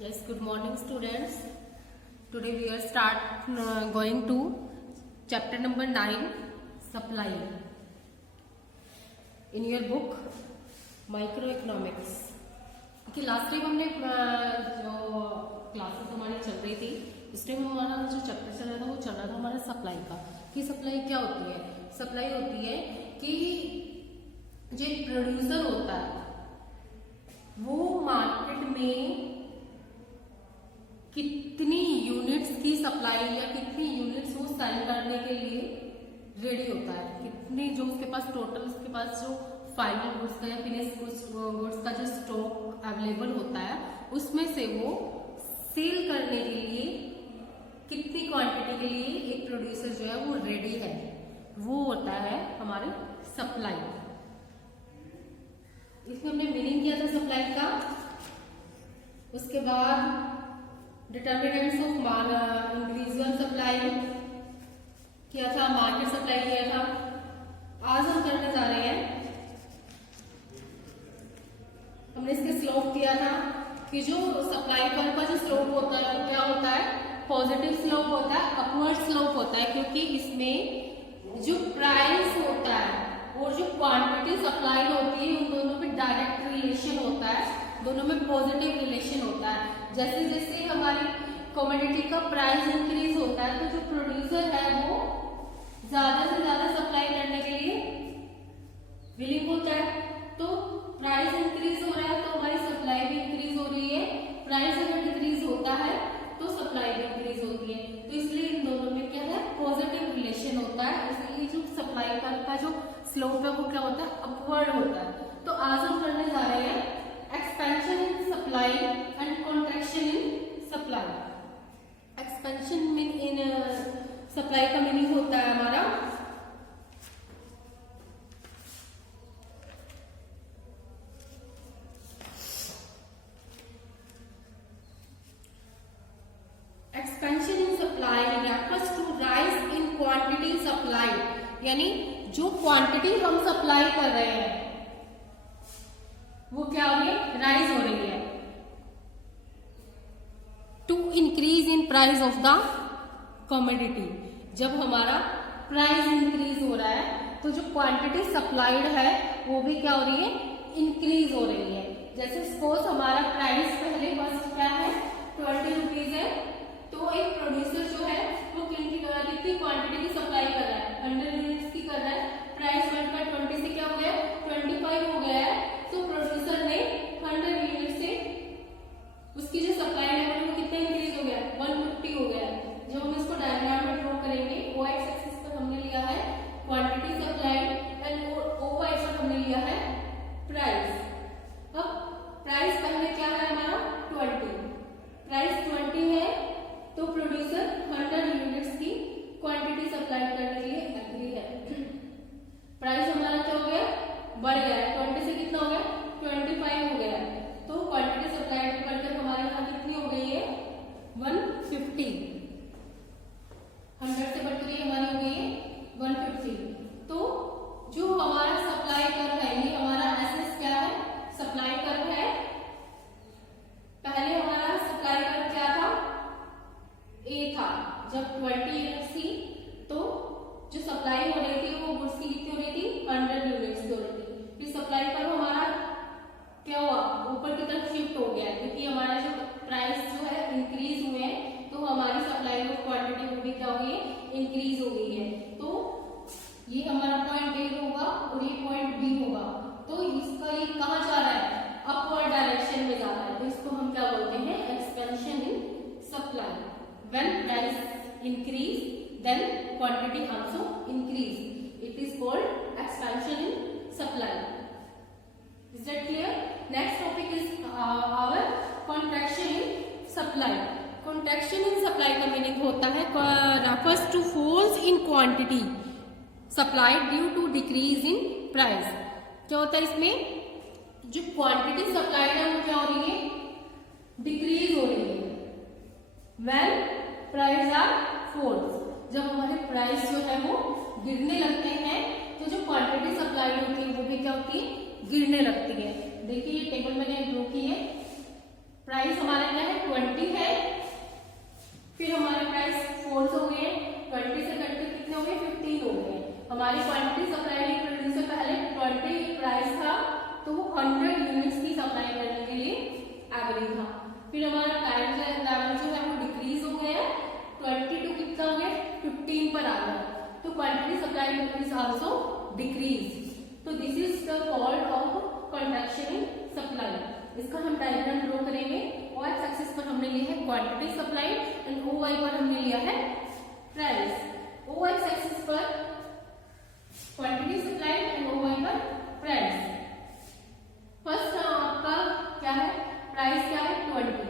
Yes, good morning students. Today we are going to chapter number 9, supply. In your book Microeconomics. कि last time हमने जो classes हमारी चल रही थी उस टाइम हमारा जो चैप्टर चल रहा था वो चल रहा था हमारा सप्लाई का। कि सप्लाई क्या होती है? सप्लाई होती है कि जो प्रोड्यूसर होता है वो मार्केट में कितनी यूनिट्स की सप्लाई या कितनी यूनिट्स वो सेल करने के लिए रेडी होता है, कितनी जो उसके पास टोटल उसके पास जो फाइनल गुड्स का या फिनिश गुड्स का जो स्टॉक अवेलेबल होता है उसमें से वो सेल करने के लिए कितनी क्वांटिटी के लिए एक प्रोड्यूसर जो है वो रेडी है, वो होता है हमारी सप्लाई। इसमें हमने मीनिंग किया था सप्लाई का। उसके बाद डिटर्मिनेंट्स ऑफ इंडिविजुअल सप्लाई किया था, मार्केट सप्लाई किया था। आज हम करने जा रहे हैं, हमने इसके स्लोप किया था कि जो सप्लाई पर का जो स्लोप होता है वो क्या होता है? पॉजिटिव स्लोप होता है, अपवर्ड स्लोप होता है, क्योंकि इसमें जो प्राइस होता है और जो क्वांटिटी सप्लाई होती है उन दोनों में डायरेक्ट रिलेशन होता है, दोनों में पॉजिटिव रिलेशन होता है। जैसे जैसे हमारी कमोडिटी का प्राइस इंक्रीज होता है तो जो प्रोड्यूसर है वो ज्यादा से ज्यादा सप्लाई करने के लिए विलिंग होता है। तो प्राइस इंक्रीज हो रहा है तो हमारी सप्लाई भी इंक्रीज हो रही है, प्राइस अगर डिक्रीज होता है तो सप्लाई भी इंक्रीज होती है। तो इसलिए इन दोनों में क्या है? पॉजिटिव रिलेशन होता है। इसलिए जो सप्लाई का जो स्लोप है वो क्या होता है? अपवर्ड होता है। तो आज हम करने जा रहे हैं expansion in supply and contraction in supply. Expansion in supply का मीनिंग होता है हमारा expansion in supply refers to rise in quantity supply, यानी जो क्वांटिटी हम सप्लाई कर रहे हैं वो क्या हो रही है? राइज हो रही है। To increase in price of the commodity, जब हमारा प्राइस इंक्रीज हो रहा है तो जो क्वांटिटी सप्लाइड है वो भी क्या हो रही है? इंक्रीज हो रही है। जैसे सपोज हमारा प्राइस पहले बस क्या है? 20 रुपीज है, तो एक प्रोड्यूसर जो है वो कितनी क्वांटिटी की सप्लाई कर रहा है? 100 यूनिट्स की कर रहा है। प्राइस बढ़कर 20 से क्या हो गया? 25 हो गया है। तो प्रोड्यूसर ने 100 यूनिट से उसकी जो सप्लाई है वो कितना इंक्रीज हो गया? 150 हो गया। जब हम इसको डायग्राम में ड्रॉ करेंगे, ओ एक्स एक्सिस पर हमने लिया है quantity supply and O Y पर हमने लिया है प्राइस। अब प्राइस पहले क्या है हमारा? 20। प्राइस 20 है तो प्रोड्यूसर 100 यूनिट्स की क्वांटिटी सप्लाई करने के लिए एग्री है। प्राइस हमारा क्या हो गया? बढ़ गया है। 20 से कितना हो गया? 25 हो गया है। तो क्वांटिटी सप्लाई बढ़कर हमारे यहाँ कितनी हो गई है? 150। 100 से बढ़कर ये हमारी हो गई है 150। तो जो हमारा सप्लाई कर्व है, ये हमारा एसएस क्या है? सप्लाई कर्व है। पहले हमारा सप्लाई कर्व क्या था? ए था। जब 20 यूनिट्स थी तो जो सप्लाई हो रही थी वो गुड्स की कितनी हो रही थी? 100 यूनिट्स की हो रही थी। फिर सप्लाई पर हमारा क्या हुआ? ऊपर की तरफ शिफ्ट हो गया, क्योंकि हमारा जो प्राइस जो है इंक्रीज हुए हैं तो हमारी सप्लाई ऑफ क्वांटिटी वो भी क्या हो गई है? इंक्रीज हो गई है। तो ये हमारा पॉइंट ए होगा और ये पॉइंट बी होगा। तो इसका ये कहाँ जा रहा है? अपवर्ड डायरेक्शन में जा रहा है। तो इसको हम क्या बोलते हैं? Expansion in supply. When price increase, then quantity also increase. It is called expansion in supply. Is that clear? Next topic is our contraction in supply. Contraction in supply का meaning होता है refers to falls in quantity supplied due to decrease in price. क्या होता है इसमें? जो quantity supplied है वो क्या हो रही है? डिक्रीज हो रही है। When प्राइस आर फॉल्स, जब हमारे प्राइस जो है वो गिरने लगते हैं तो जो क्वांटिटी सप्लाई होती है वो भी क्या होती है? गिरने लगती है। देखिए ये टेबल मैंने ड्रॉ की है। प्राइस हमारा क्या है? हमारी क्वांटिटी सप्लाई प्रोड्यूसर पहले 20 प्राइस था, तो वो 100 यूनिट्स की सप्लाई करने के लिए एग्री था। फिर हमारा प्राइस लेवल जो है वो डिक्रीज हो गया, 20 टू कितना हो गया 15 पर आ गया, तो quantity supply is also decrease. तो this is the called of contraction in supply. इसका हम डायग्राम ड्रॉ करेंगे। और एक्स एक्सिस पर हमने लिया है quantity supply and O Y पर हमने लिया है प्राइस। ओ एक्स एक्सिस पर quantity supply and O Y पर प्राइस। फर्स्ट आपका क्या है, प्राइस क्या है 20,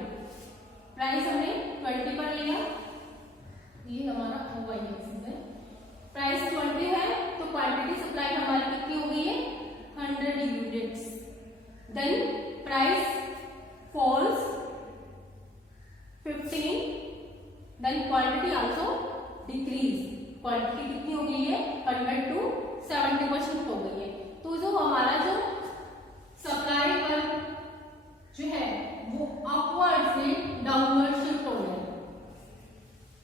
प्राइस हमने 20 पर लिया, ये हमारा ओ वाई एक्सिस है। प्राइस 20 है तो क्वांटिटी सप्लाई हमारी कितनी हो गई है 100 units. Then price falls 15, then quantity also decrease, quantity कितनी हो गई है 100 टू 70% हो गई है। तो जो हमारा जो सप्लाई पर जो है वो अपवर्ड से डाउनवर्ड शिफ्ट हो गया,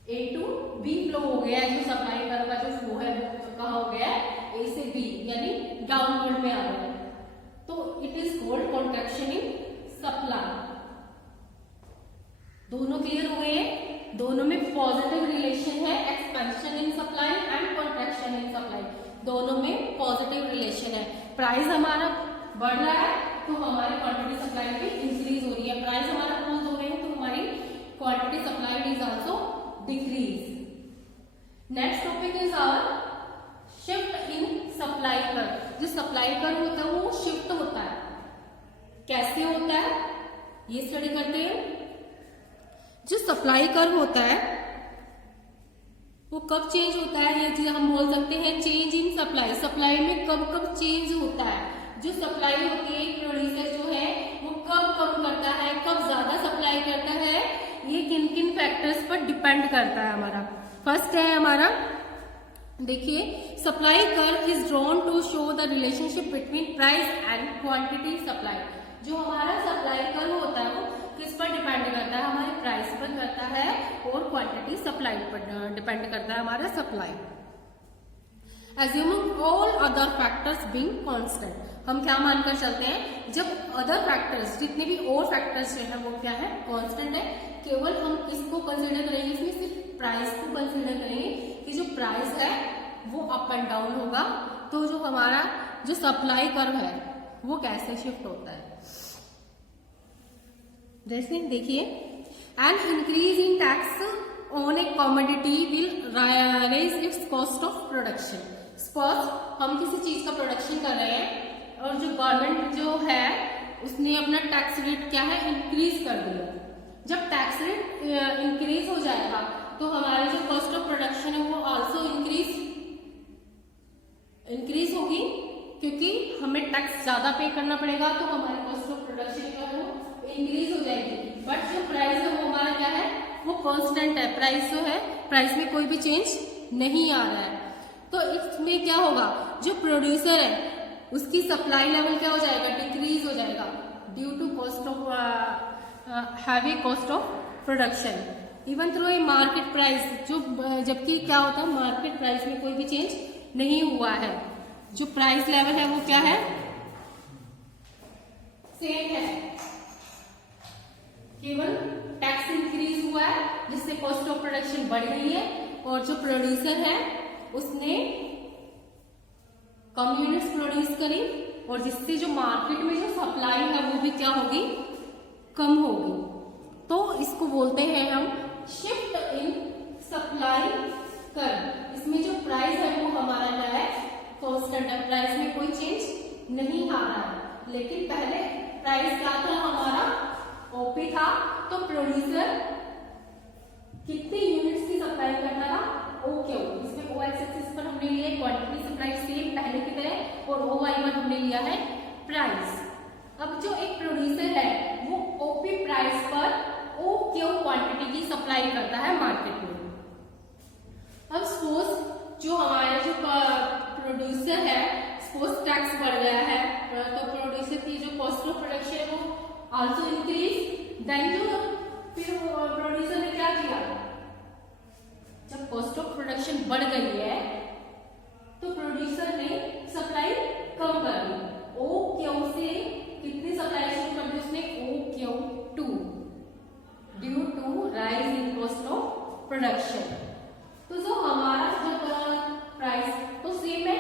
ए टू बी फ्लो हो गया है। जो सप्लाई कर का जो फ्लो है वो कहाँ हो गया है ए से बी यानी डाउनवर्ड में आ गया है, तो it is called contraction in supply. दोनों क्लियर हो गए हैं, दोनों में पॉजिटिव रिलेशन है, expansion in supply and contraction in supply, दोनों में पॉजिटिव रिलेशन है। प्राइस हमारा बढ़ रहा है तो हमारी क्वांटिटी सप्लाई भी इंक्रीज हो रही है, प्राइस हमारा क्लोज हो रहे हैं तो हमारी quantity supply is also decrease. Next topic is hour shift in supply curve. जो सप्लाई कर्व होता है वो शिफ्ट होता है, कैसे होता है ये स्टडी करते हैं। जो सप्लाई कर्व होता है वो कब चेंज होता है, ये चीज हम बोल सकते हैं चेंज इन सप्लाई। सप्लाई में कब कब चेंज होता है, जो सप्लाई होती है प्रोड्यूसर जो है वो कब कम करता है, कब ज्यादा सप्लाई करता है, ये किन किन फैक्टर्स पर डिपेंड करता है हमारा। फर्स्ट है हमारा, देखिए supply curve is drawn to show the relationship between price and quantity supply. जो हमारा सप्लाई कर्व होता है वो किस पर डिपेंड करता है, हमारे प्राइस पर करता है और क्वांटिटी सप्लाई पर डिपेंड करता है हमारा supply. Assuming all other factors being constant, हम क्या मानकर चलते हैं जब अदर फैक्टर्स जितने भी और फैक्टर्स जो है वो क्या है कांस्टेंट है, केवल हम किसको कंसीडर करेंगे, इसमें सिर्फ प्राइस को कंसीडर करेंगे कि जो प्राइस है वो अप एंड डाउन होगा, तो जो हमारा जो सप्लाई कर्व है वो कैसे शिफ्ट होता है। जैसे देखिए an increase in tax on A commodity will rise it's cost of production. Suppose हम किसी चीज का प्रोडक्शन कर रहे हैं और जो गवर्नमेंट जो है उसने अपना टैक्स रेट क्या है इंक्रीज कर दिया। जब टैक्स रेट इंक्रीज हो जाएगा तो हमारी जो कॉस्ट ऑफ प्रोडक्शन है वो आल्सो इंक्रीज होगी, क्योंकि हमें टैक्स ज्यादा पे करना पड़ेगा तो हमारी कॉस्ट ऑफ प्रोडक्शन जो है वो इंक्रीज हो जाएगी। बट जो प्राइस है वो हमारा क्या है वो कांस्टेंट है, प्राइस जो है प्राइस में कोई भी चेंज नहीं आ रहा है। तो इसमें क्या होगा, जो प्रोड्यूसर है उसकी सप्लाई लेवल क्या हो जाएगा डिक्रीज हो जाएगा due to cost of heavy cost of production even through a market price. जो जबकि क्या होता है मार्केट प्राइस में कोई भी चेंज नहीं हुआ है, जो प्राइस लेवल है वो क्या है सेम है, केवल टैक्स इंक्रीज हुआ है जिससे कॉस्ट ऑफ प्रोडक्शन बढ़ गई है और जो प्रोड्यूसर है उसने कम यूनिट्स प्रोड्यूस करी और जिससे जो मार्केट में जो सप्लाई है वो भी क्या होगी कम होगी। तो इसको बोलते हैं हम शिफ्ट इन सप्लाई कर्व। इसमें जो प्राइस है वो हमारा क्या है कांस्टेंट है, प्राइस में कोई चेंज नहीं आ रहा है। लेकिन पहले प्राइस क्या था हमारा ओपी था, तो प्रोड्यूसर कितनी यूनिट्स की सप्लाई करता था ओके। इसमें ओ एक्स एक्सिस पर हमने लिया है क्वांटिटी सप्लाई सेम पहले की तरह और ओ वाई पर हमने लिया है प्राइस। अब जो एक प्रोड्यूसर है वो ओपी प्राइस पर ओ क्यू क्वांटिटी की सप्लाई करता है मार्केट में। अब सपोज जो हमारा जो प्रोड्यूसर है सपोज टैक्स बढ़ गया है तो प्रोड्यूसर की जो कॉस्ट ऑफ प्रोडक्शन है वो आल्सो इंक्रीज। देन जो फिर प्रोड्यूसर ने क्या किया, जब कॉस्ट ऑफ प्रोडक्शन बढ़ गई है तो प्रोड्यूसर प्रोडक्शन। तो जो हमारा जब प्राइस तो सेम है,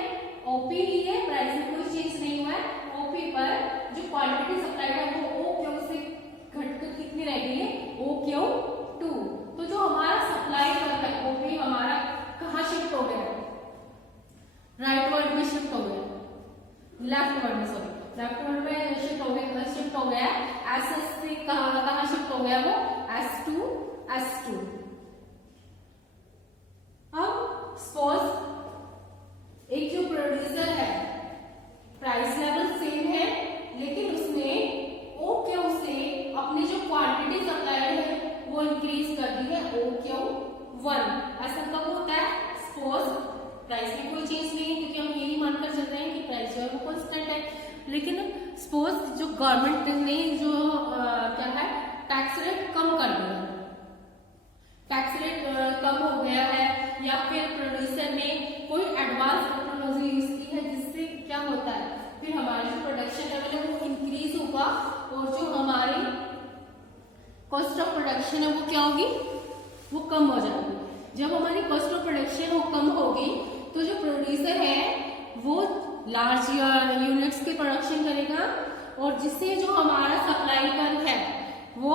ओपी ही है, प्राइस में कोई चेंज नहीं हुआ है। ओपी पर जो क्वांटिटी सप्लाई है वो ओ क्यू से घटकर कितनी रह गई है, ओ क्यू 2। तो जो हमारा सप्लाई कर है ओपी हमारा कहाँ शिफ्ट हो गया, राइट वर्ड में शिफ्ट हो गया, लेफ्ट वर्ड में, सॉरी लेफ्ट वर्ड में शिफ्ट हो गया एस से कहाँ शिफ्ट हो गया वो, S2। अब सपोज एक जो प्रोड्यूसर है प्राइस लेवल सेम है, लेकिन उसने ओ क्यू से अपनी जो क्वांटिटी सप्लाई है वो इंक्रीज कर दी है ओ क्यू 1। ऐसा कब होता है, सपोज प्राइस में कोई चेंज नहीं है क्योंकि हम यही मानकर चल रहे हैं कि प्राइस जो है वो कांस्टेंट है, लेकिन सपोज जो गवर्नमेंट ने जो क्या है टैक्स रेट कम कर दिया, टैक्स रेट कम हो गया है, या फिर प्रोड्यूसर ने कोई एडवांस टेक्नोलॉजी यूज की है जिससे क्या होता है फिर हमारी जो प्रोडक्शन लेवल है वो इंक्रीज होगा और जो हमारी कॉस्ट ऑफ प्रोडक्शन है वो क्या होगी, वो कम हो जाएगी। जब हमारी कॉस्ट ऑफ प्रोडक्शन वो कम होगी तो जो प्रोड्यूसर है वो लार्ज यूनिट्स के प्रोडक्शन करेगा और जिससे जो हमारा सप्लाई कर है वो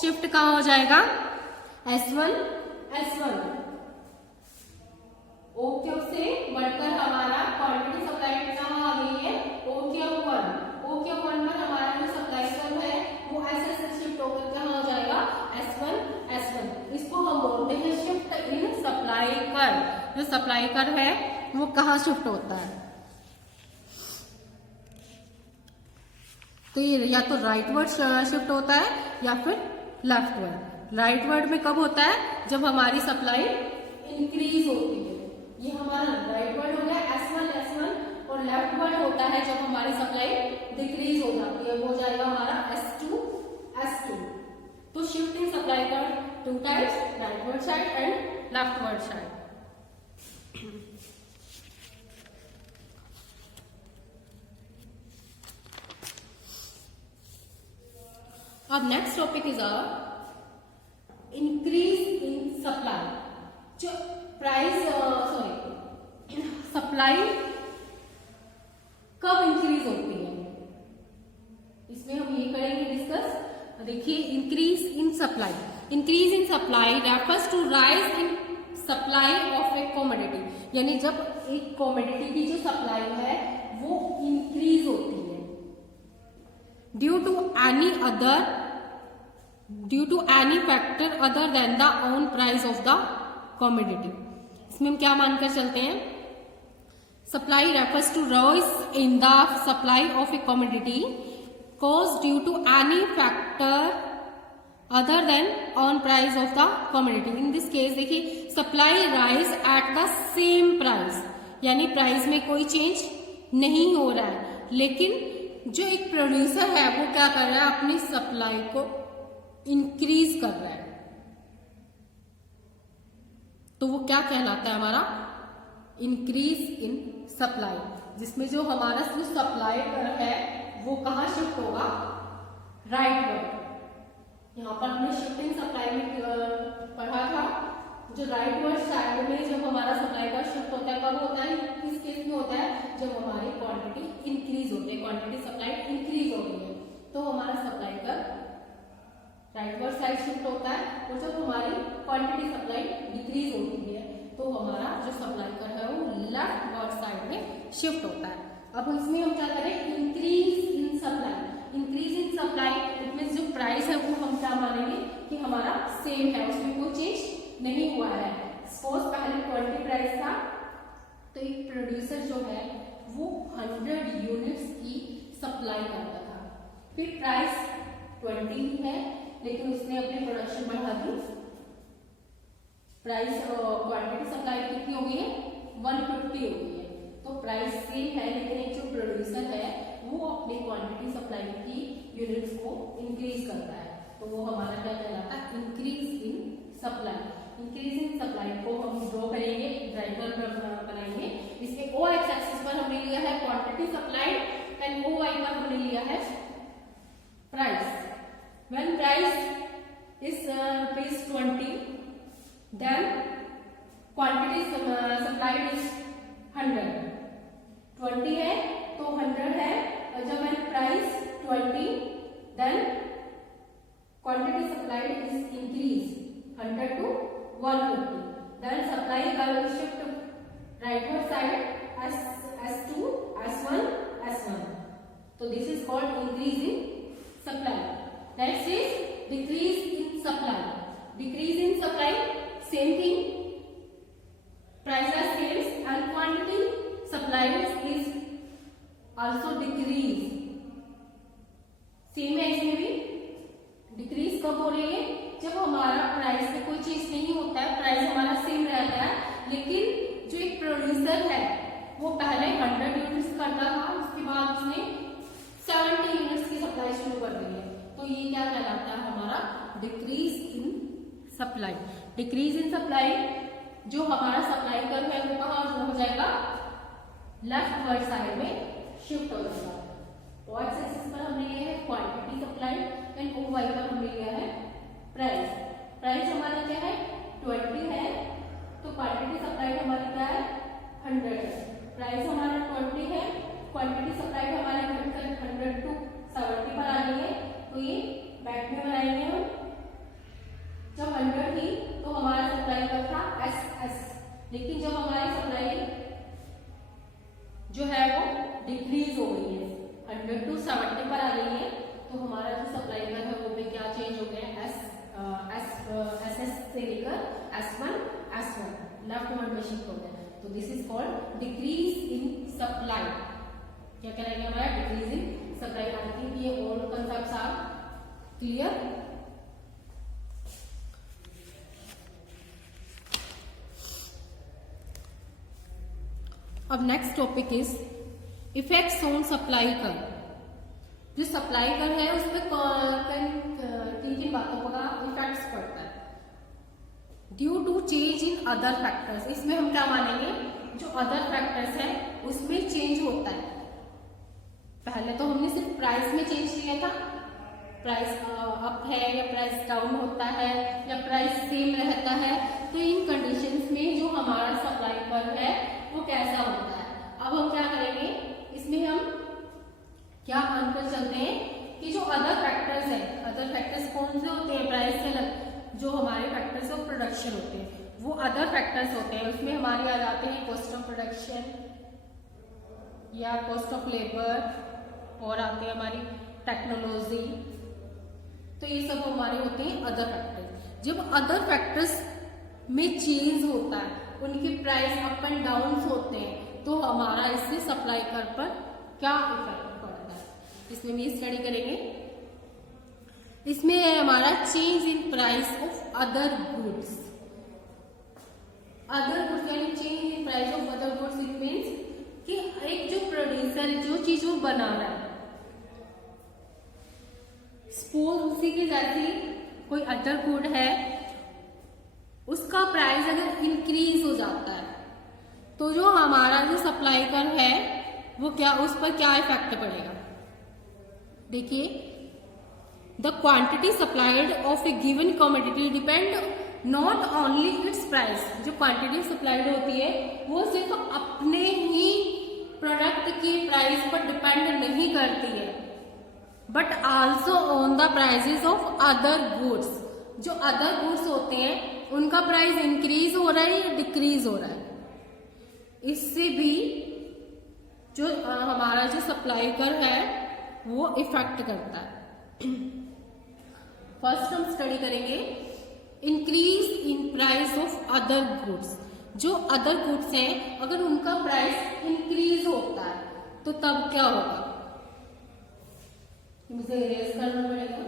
शिफ्ट कहाँ हो जाएगा, S1 ओ क्यू से बढ़कर हमारा क्वांटिटी सप्लाई कहाँ आ गई है, ओ क्यू 1 पर हमारा जो सप्लाई कर है वो ऐसे से शिफ्ट होकर कहाँ हो जाएगा, S1। इसको हम बोलते हैं शिफ्ट इन सप्लाई कर। जो सप्लाई कर है वो कहाँ शिफ्ट होता है, तो ये या तो राइट वर्ड शिफ्ट होता है या फिर लेफ्ट वर्ड। राइट वर्ड में कब होता है, जब हमारी सप्लाई इंक्रीज होती है, ये हमारा राइट वर्ड हो गया S1, और लेफ्ट वर्ड होता है जब हमारी सप्लाई डिक्रीज हो जाती है, वो जाएगा हमारा S2। तो शिफ्ट इन सप्लाई का 2 types, rightward side and leftward side. अब next topic is our increase in supply. जो प्राइस सप्लाई कब इंक्रीज होती है, इसमें हम ये करेंगे डिस्कस। देखिए increase in supply refers to rise in supply of a commodity, यानी जब एक कमोडिटी की जो सप्लाई है वो इंक्रीज होती है due to any factor other than the own price of the commodity. इसमें हम क्या मानकर चलते हैं, supply refers to rise in the supply of a commodity caused due to any factor other than on price of the commodity। in this case देखिए supply rise at the same price, यानी price में कोई change नहीं हो रहा है, लेकिन जो एक प्रोड्यूसर है वो क्या कर रहा है, अपनी सप्लाई को इंक्रीज कर रहा है, तो वो क्या कहलाता है हमारा इंक्रीज इन सप्लाई, जिसमें जो हमारा सप्लाई है वो कहाँ शिफ्ट होगा, राइट वर्ड। यहाँ पर हमने शिफ्टिंग सप्लाई में पढ़ा था, जो राइट वर्ड साइड में जब हमारा सप्लाई का शिफ्ट होता है कब होता है, किस केस में होता है, जब हमारी क्वांटिटी इंक्रीज होती है, क्वांटिटी सप्लाई इंक्रीज हो रही है तो हमारा सप्लाई का राइट वर्ड साइड शिफ्ट होता है, और जब हमारी क्वांटिटी सप्लाई डिक्रीज होती है तो हमारा जो सप्लाई का है वो लेफ्ट वर्ड साइड में शिफ्ट होता है। अब इसमें हम क्या करें, increase in supply it means जो प्राइस है वो हम क्या मानेंगे कि हमारा सेम है, उसमें कोई चेंज नहीं हुआ है। सपोज पहले 20 प्राइस था तो एक प्रोड्यूसर जो है वो 100 यूनिट्स की सप्लाई करता था, फिर प्राइस 20 है लेकिन उसने अपनी प्रोडक्शन बढ़ा दी, प्राइस क्वांटिटी सप्लाई कितनी हो गई है, 150 हो गई है, तो प्राइस सेम है लेकिन एक जो प्रोड्यूसर है वो अपनी क्वांटिटी सप्लाई की यूनिट्स को इंक्रीज करता है, तो वो हमारा क्या कहलाता है, increase in supply. Increase in supply को हम ड्रॉ करेंगे, डायग्राम बनाएंगे। इसमें ओ एक्स एक्सिस पर हमने लिया है quantity supply and O Y पर हमने लिया है price. When price is rupees 20 then quantity supplied is 100, 20 है तो 100 है, और जब मैंने price 20, then quantity supplied is increase 100 to 150, then supply curve is shift rightward side S2, S1, S1. So this is called increase in supply. Next is decrease in supply. Decrease in supply, same thing. Price as sales and quantity supplied is also decrease. Same है इसमें भी. Decrease कब हो रही है? जब हमारा price में कोई चीज नहीं होता है, प्राइस हमारा सेम रहता है, लेकिन जो एक प्रोड्यूसर है वो पहले 100 यूनिट्स करता था, उसके बाद उसने 70 यूनिट्स की सप्लाई शुरू कर दी है, तो ये क्या कहलाता है हमारा decrease in supply. Decrease in supply, जो हमारा सप्लाई कर्व है वो कहाँ हो जाएगा, लेफ्ट वर्ड साइड में शिफ्ट हो जाएगा। वाई एक्सिस पर हमने लिया है quantity supply and O Y पर हमने लिया है प्राइस। प्राइस हमारा क्या है 20 है, तो क्वांटिटी सप्लाई हमारी क्या है 100 है। प्राइस हमारा 20 है, क्वांटिटी सप्लाई हमारे 100 to 70 पर आ रही है, तो ये बैक में बनाएंगे हम। जब 100 थी तो हमारा सप्लाई का था SS, लेकिन जब हमारी सप्लाई जो है वो डिक्रीज हो गई है, 100 to 70 पर आ गई है, तो हमारा जो सप्लाई का है वो भी क्या चेंज हो गया, SS से लेकर S1, S1 लेफ्ट वर्ड में शिफ्ट हो गया। तो this is called decrease in supply. क्या करेंगे हमारा decrease in supply. I think ये ऑल कंसेप्ट्स आर क्लियर। अब next topic is effects on supply curve. जो सप्लाई कर्व है उसमें किन किन बातों का इफेक्ट्स पड़ता है, due to change in other factors. इसमें हम क्या मानेंगे, जो अदर फैक्टर्स है उसमें चेंज होता है। पहले तो हमने सिर्फ प्राइस में चेंज किया था, प्राइस अप है या प्राइस डाउन होता है या प्राइस सेम रहता है, तो इन कंडीशंस में जो हमारा सप्लाई कर्व है वो कैसा होता है। अब हम क्या करेंगे, इसमें हम क्या मानकर चलते हैं कि जो अदर फैक्टर्स है, अदर फैक्टर्स कौन से होते हैं, प्राइस से अलग जो हमारे फैक्टर्स ऑफ प्रोडक्शन होते हैं वो अदर फैक्टर्स होते हैं। उसमें हमारे आ जाते हैं कॉस्ट ऑफ प्रोडक्शन या कॉस्ट ऑफ लेबर, और आते हैं हमारी टेक्नोलॉजी। तो ये सब हमारे होते हैं अदर फैक्टर्स। जब अदर फैक्टर्स में चेंज होता है, उनकी प्राइस अप एंड डाउन होते हैं, तो हमारा इससे सप्लाई कर्व पर क्या इफेक्ट पड़ता है, इसमें भी स्टडी करेंगे। इसमें है हमारा change in price of other goods. Other goods यानी change in price of other goods, it means कि एक जो प्रोड्यूसर जो चीज वो बना रहा है, सपोज उसी के जैसी कोई अदर गुड है, उसका प्राइस अगर इंक्रीज हो जाता है तो जो हमारा जो सप्लाई कर्व है वो क्या, उस पर क्या इफेक्ट पड़ेगा। देखिए, the quantity supplied of A given commodity depend not only it's price. जो क्वांटिटी सप्लाइड होती है वो सिर्फ अपने ही प्रोडक्ट की प्राइस पर डिपेंड नहीं करती है, but also on the prices of other goods. जो अदर गुड्स होते हैं उनका प्राइस इंक्रीज हो रहा है या डिक्रीज हो रहा है, इससे भी जो हमारा जो सप्लाई कर्व है वो इफेक्ट करता है। फर्स्ट हम स्टडी करेंगे increase in price of other goods. जो अदर गुड्स हैं अगर उनका प्राइस इंक्रीज होता है तो तब क्या होगा, मुझे इरेज करना पड़ेगा।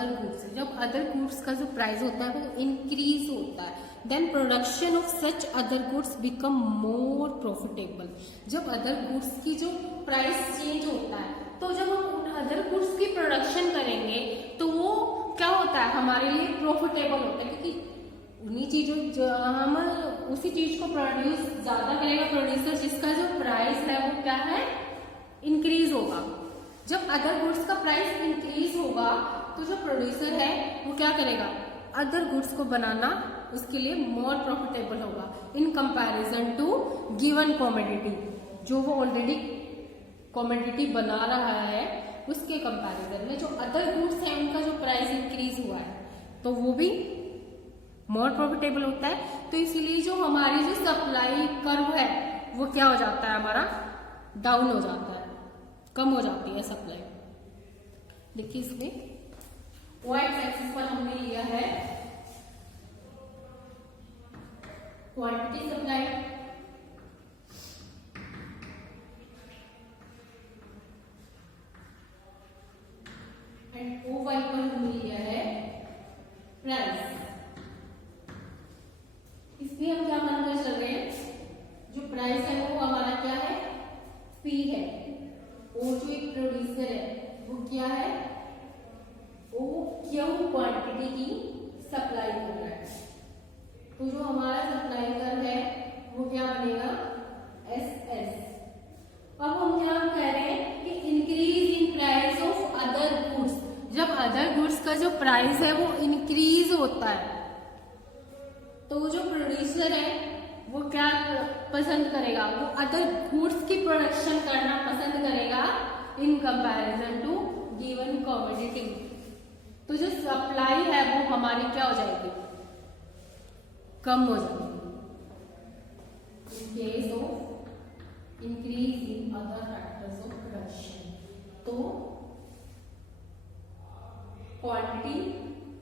अदर गुड्स, जब अदर गुड्स का जो प्राइस होता है वो इंक्रीज होता है, then production of such other goods become more profitable. जब अदर गुड्स की जो प्राइस चेंज होता है तो जब हम उन अदर गुड्स की प्रोडक्शन करेंगे तो वो क्या होता है, हमारे लिए प्रॉफिटेबल होता है, क्योंकि उन्हीं चीजों जो हम उसी चीज को प्रोड्यूस ज्यादा करेगा प्रोड्यूसर, जिसका जो प्राइस है वो क्या है, इंक्रीज होगा। जब अदर गुड्स का प्राइस इंक्रीज होगा तो जो प्रोड्यूसर है वो क्या करेगा, अदर गुड्स को बनाना उसके लिए मोर प्रॉफिटेबल होगा in comparison to given commodity. जो वो ऑलरेडी कॉमोडिटी बना रहा है उसके कंपैरिजन में जो अदर गुड्स हैं उनका जो प्राइस इंक्रीज हुआ है तो वो भी मोर प्रॉफिटेबल होता है। तो इसीलिए जो हमारी जो सप्लाई कर्व है वो क्या हो जाता है, हमारा डाउन हो जाता है, कम हो जाती है सप्लाई। देखिए इसमें वाई एक्सिस पर हमने लिया है quantity supply, and O Y पर हमने लिया है प्राइस। इसमें हम क्या मानकर चल रहे हैं, जो प्राइस है वो हमारा क्या है, पी है, और जो एक प्रोड्यूसर है वो क्या है, वो क्यू क्वांटिटी की सप्लाई कर रहा है। तो जो हमारा सप्लाई कर है वो क्या बनेगा, एस एस। अब हम क्या कह रहे हैं कि increase in price of other goods. जब अदर गुड्स का जो प्राइस है वो इंक्रीज होता है तो जो प्रोड्यूसर है वो क्या पसंद करेगा, वो अदर गुड्स की प्रोडक्शन करना पसंद करेगा in comparison to given commodity. तो जो सप्लाई है वो हमारी क्या हो जाएगी, कम हो जाएगी। In case of increase in other factors of production, तो क्वांटिटी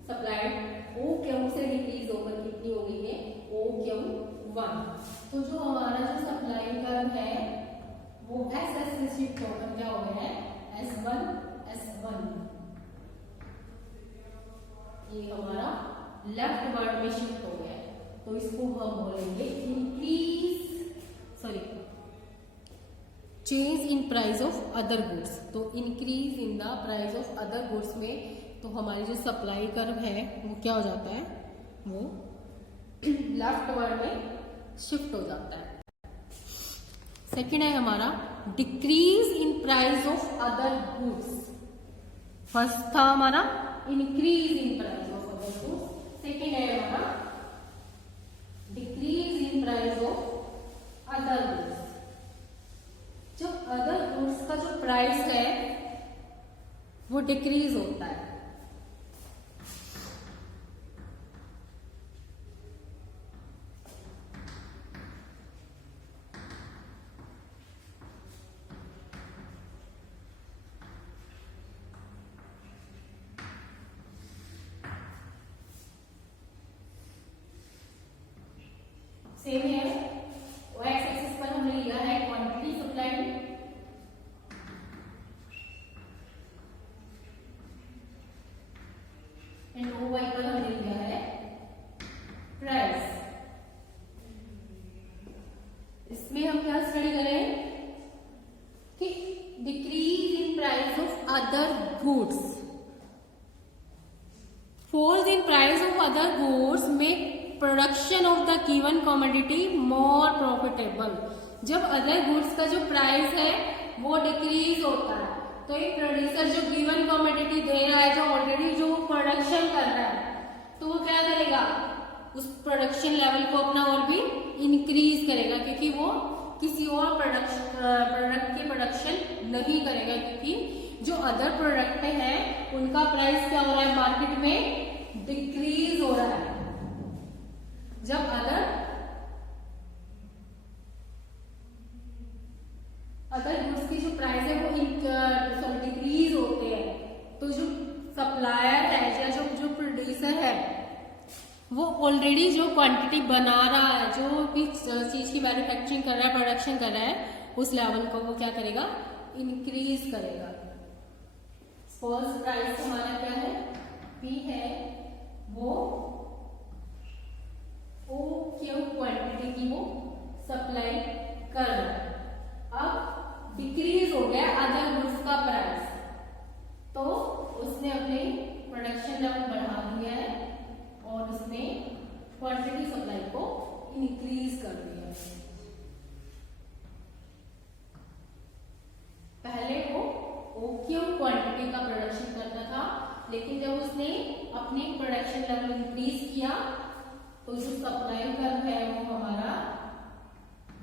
सप्लाइड ओ क्यू से डिक्रीज होकर कितनी हो गई है, ओ क्यू 1। तो जो हमारा जो सप्लाई कर्व है वो एस एस से शिफ्ट होकर क्या हो गया है, S1 S1। ये हमारा लेफ्ट वर्ड में शिफ्ट हो गया है, तो इसको हम बोलेंगे increase, sorry, change in price of other goods. तो increase in the price of other goods में तो हमारी जो सप्लाई कर्व है वो क्या हो जाता है, वो लेफ्ट वर्ड में शिफ्ट हो जाता है। सेकेंड है हमारा decrease in price of other goods. First था हमारा increase in price of other goods, second है हमारा decrease in price of other goods. जब अदर गुड्स का जो प्राइस है वो डिक्रीज होता है सेम है, y एक्सिस पर हमने लिया है quantity supplied, and O Y पर हमने लिया है प्राइस। इसमें हम क्या स्टडी करें कि decrease in price of other goods, falls in price of other goods make production of the given commodity more profitable. जब अदर गुड्स का जो प्राइस है वो डिक्रीज होता है तो एक प्रोड्यूसर जो गिवन कमोडिटी दे रहा है, जो ऑलरेडी जो प्रोडक्शन कर रहा है, तो वो क्या करेगा, उस प्रोडक्शन लेवल को अपना और भी इंक्रीज करेगा, क्योंकि वो किसी और प्रोडक्ट की प्रोडक्शन नहीं करेगा, क्योंकि जो अदर प्रोडक्ट हैं उनका प्राइस क्या हो रहा है, मार्केट में डिक्रीज हो रहा है। जब अदर गुड्स की जो प्राइस है वो डिक्रीज होते हैं तो जो सप्लायर है या जो प्रोड्यूसर है वो ऑलरेडी जो क्वांटिटी बना रहा है, जो भी चीज की मैन्युफैक्चरिंग कर रहा है, प्रोडक्शन कर रहा है, उस लेवल को वो क्या करेगा, इंक्रीज करेगा। फर्स्ट प्राइस हमारा क्या है, P है वो O Q क्वांटिटी की वो सप्लाई कर रहा है। अब डिक्रीज हो गया अदर गुड्स का प्राइस, तो उसने अपने प्रोडक्शन लेवल बढ़ा दिया है और उसने क्वांटिटी सप्लाई को इंक्रीज कर दिया है। पहले वो ओक्यू क्वांटिटी का प्रोडक्शन करता था, लेकिन जब उसने अपनी प्रोडक्शन लेवल इंक्रीज किया तो जो सप्लाई कर्व है वो हमारा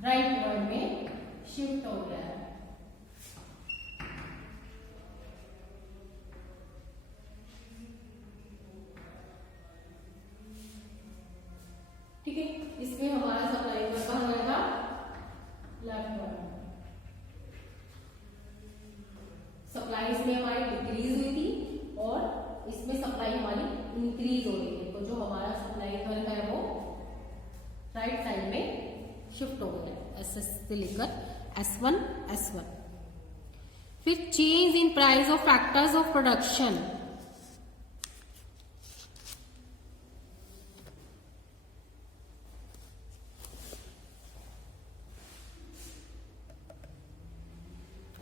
राइट वर्ड में शिफ्ट हो गया है। ठीक है, इसमें हमारा सप्लाई कर्व कहाँ जाएगा, लेफ्ट वर्ड में। सप्लाई इसमें हमारी डिक्रीज हुई थी और इसमें सप्लाई हमारी इंक्रीज हो रही है, तो जो हमारा सप्लाई कर्व है वो राइट साइड में शिफ्ट हो गया है। SS से लेकर S1 S1। फिर change in price of factors of production.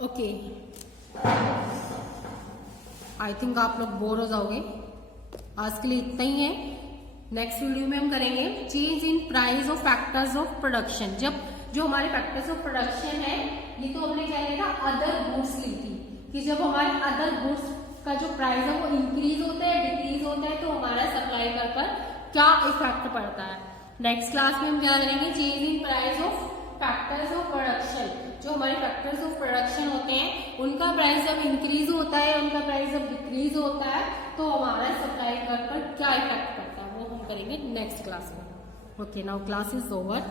Okay, I think आप लोग बोर हो जाओगे, आज के लिए इतना ही है। नेक्स्ट वीडियो में हम करेंगे change in price of factors of production. जब जो हमारे फैक्टर्स ऑफ प्रोडक्शन है, ये तो हमने क्या लिया था, अदर गुड्स ली थी, कि जब हमारे अदर गुड्स का जो प्राइस है वो इंक्रीज होता है डिक्रीज होता है, तो हमारा सप्लाई कर्व पर क्या इफेक्ट पड़ता है। नेक्स्ट क्लास में हम क्या करेंगे, change in price of factors of production. जो हमारे फैक्टर्स ऑफ प्रोडक्शन होते हैं उनका प्राइस जब इंक्रीज होता है, उनका प्राइस जब डिक्रीज होता है, तो हमारा सप्लाई कर्व पर क्या इफेक्ट पड़ता है वो हम करेंगे नेक्स्ट क्लास में। Okay, now class is over.